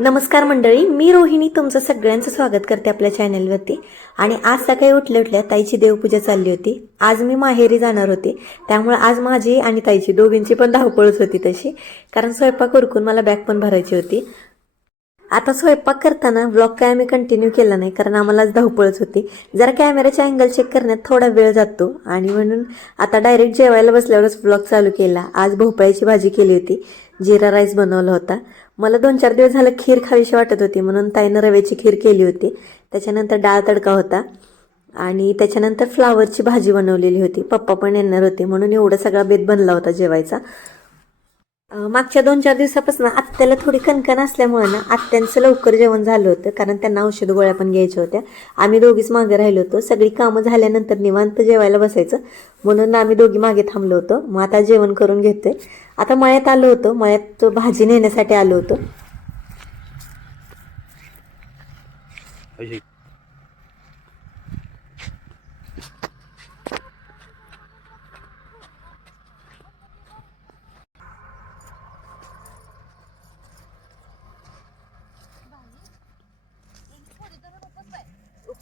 नमस्कार मंडळी मी रोहिणी तुमचं सगळ्यांचं स्वागत करते आपल्या चॅनलवरती. आणि आज सकाळी उठल्या उठल्या ताईची देवपूजा चालली होती. आज मी माहेरी जाणार होते. त्यामुळे आज माझी आणि ताईची दोघींची पण धावपळच होती तशी. कारण स्वयंपाक उरकून मला बॅग पण भरायची होती. आता स्वयंपाक करताना व्लॉग काय आम्ही कंटिन्यू केला नाही कारण आम्हाला आज धावपळच होती. जरा कॅमेऱ्याच्या अँगल चेक करण्यात थोडा वेळ जातो. आणि म्हणून आता डायरेक्ट जेवायला बसल्यावरच व्लॉग चालू केला. आज भोपळ्याची भाजी केली होती. जिरा राईस बनवला होता. मला दोन चार दिवस झालं खीर खावीशी वाटत होती म्हणून ताईनं रव्याची खीर केली होती. त्याच्यानंतर डाळ तडका होता. आणि त्याच्यानंतर फ्लावरची भाजी बनवलेली होती. पप्पा पण येणार होते म्हणून एवढा सगळा बेत बनला होता जेवायचा. मागच्या दोन चार दिवसापासून आत्याला थोडी कणकण असल्यामुळे ना आत्यांचं लवकर जेवण झालं होतं कारण त्यांना औषध गोळ्या पण घ्यायच्या होत्या. आम्ही दोघीच मागे राहिलो होतो. सगळी कामं झाल्यानंतर निवांत जेवायला बसायचं. म्हणून आम्ही दोघी मागे थांबलो होतो. मग आता जेवण करून घेतोय. आता मळ्यात आलो होतो. मळ्यात भाजी नेण्यासाठी आलो होतो.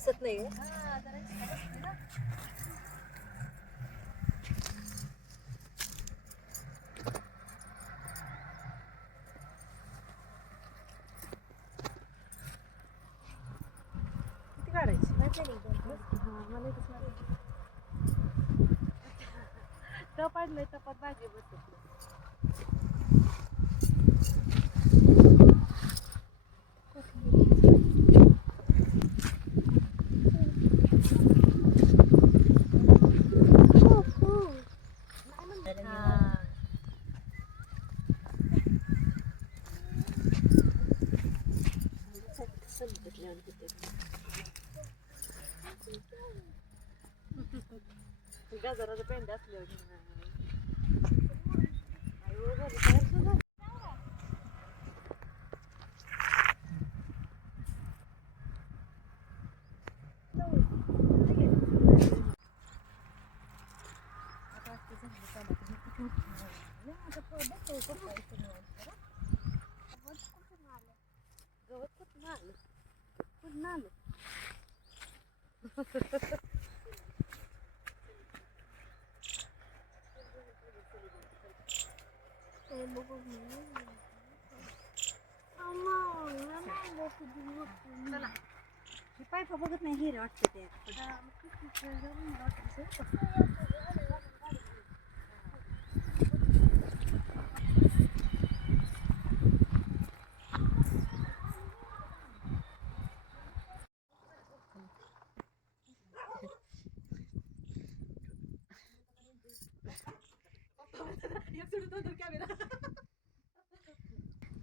उपसत नाही. तपात भाजी बसत गजाराचं पेंड असल्यावर गवत कुठून आलं चला ही पायपा बघत नाही हिरे वाटते ते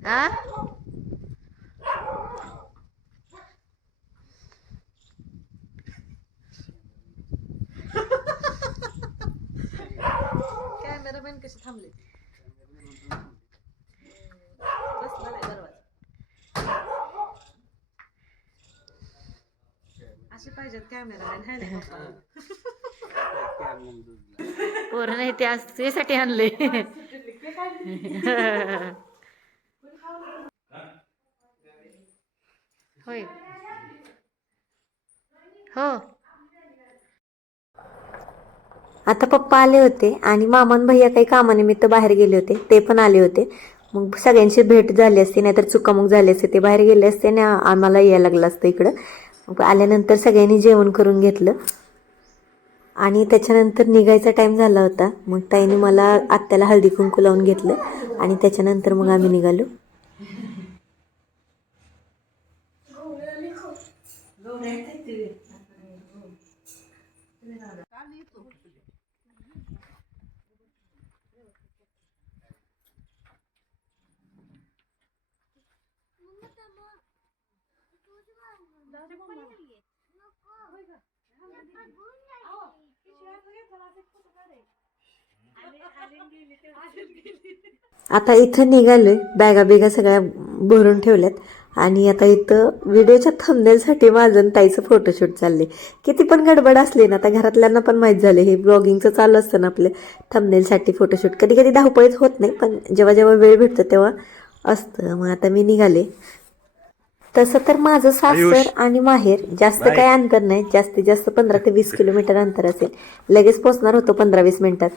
आ कॅमेरामॅन कसे थांबले? बसला नाही दरवाजा. असे पाहिजेत कॅमेरामॅन आहे ना? पोरं ते त्यासाठी आणले. होय. हो. आता पप्पा आले होते आणि मामान भैया काही कामानिमित्त बाहेर गेले होते ते पण आले होते. मग सगळ्यांची भेट झाली असते नाहीतर चुकामुक झाली असते. ते बाहेर गेले असते आणि आम्हाला यायला लागलं असतं इकडं. मग आल्यानंतर सगळ्यांनी जेवण करून घेतलं. आणि त्याच्यानंतर निघायचा टाईम झाला होता. मग ताईने मला आत्याला हळदी कुंकू लावून घेतलं आणि त्याच्यानंतर मग आम्ही निघालो. आता इथं निघालोय. बॅगा बिगा सगळ्या भरून ठेवल्यात. आणि आता इथं व्हिडिओच्या थंबनेलसाठी माझं ताईचं फोटोशूट चालले किती पण गडबड असली ना आता घरातल्यांना पण माहीत झाले हे ब्लॉगिंगचं चालू असतं ना आपलं थंबनेलसाठी फोटोशूट कधी कधी धावपळीत होत नाही पण जेव्हा जेव्हा वेळ भेटतो तेव्हा असतं. मग आता मी निघाले. तसं तर माझं सासर आणि माहेर जास्त. काही अंतर नाही. जास्तीत जास्त पंधरा ते वीस किलोमीटर अंतर असेल. लगेच पोहोचणार होतो पंधरा वीस मिनिटात.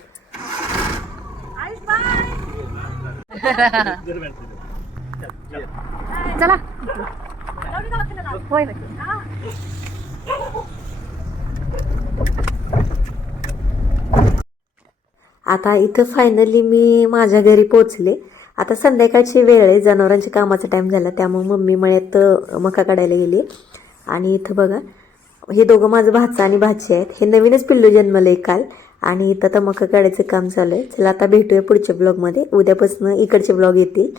चला. होय आता इथं फायनली मी माझ्या घरी पोचले. आता संध्याकाळची वेळ आहे. जनावरांच्या कामाचा टाईम झाला. त्यामुळे मम्मी मळ्यात मका काढायला गेली. आणि इथं बघा हे दोघं माझं भाचा आणि भाची आहेत. हे नवीनच पिल्लू जन्मलं काल. आणि इथं तर मका काढायचं काम चालू आहे. चला आता भेटूया पुढच्या ब्लॉगमध्ये उद्यापासून इकडचे ब्लॉग येतील.